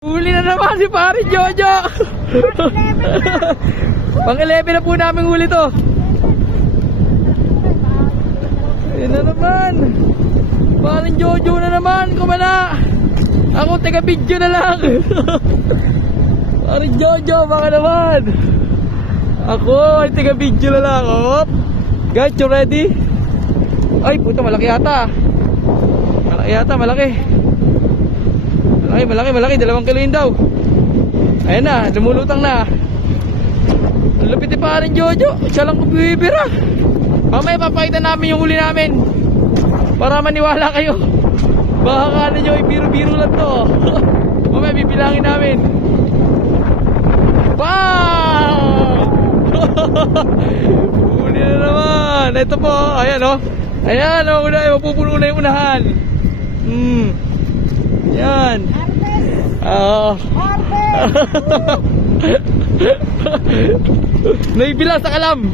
Huli na naman si Pare Jojo. Pang 11 na po namin huli to. Yun na naman. Pare Jojo na naman. Kumana. Ako taga video na lang. Pare Jojo, baka naman. Ako ay taga video na lang. Op. Guys, you ready? Ay, puto, malaki yata. Malaki yata, malaki. Malaki, 2 kilo yun daw. Ayan na, lumulutang na. Ang lupit pa rin Jojo. Siya lang bibira. Mamaya papakita namin yung huli namin para maniwala kayo. Baka kala nyo, biro-biro lang to. Mamaya bibilangin namin. Bang! Huli na naman. Ito po, ayan o. Ayan o, mapupuno na yung unahan. Yan. Naibila sa kalam.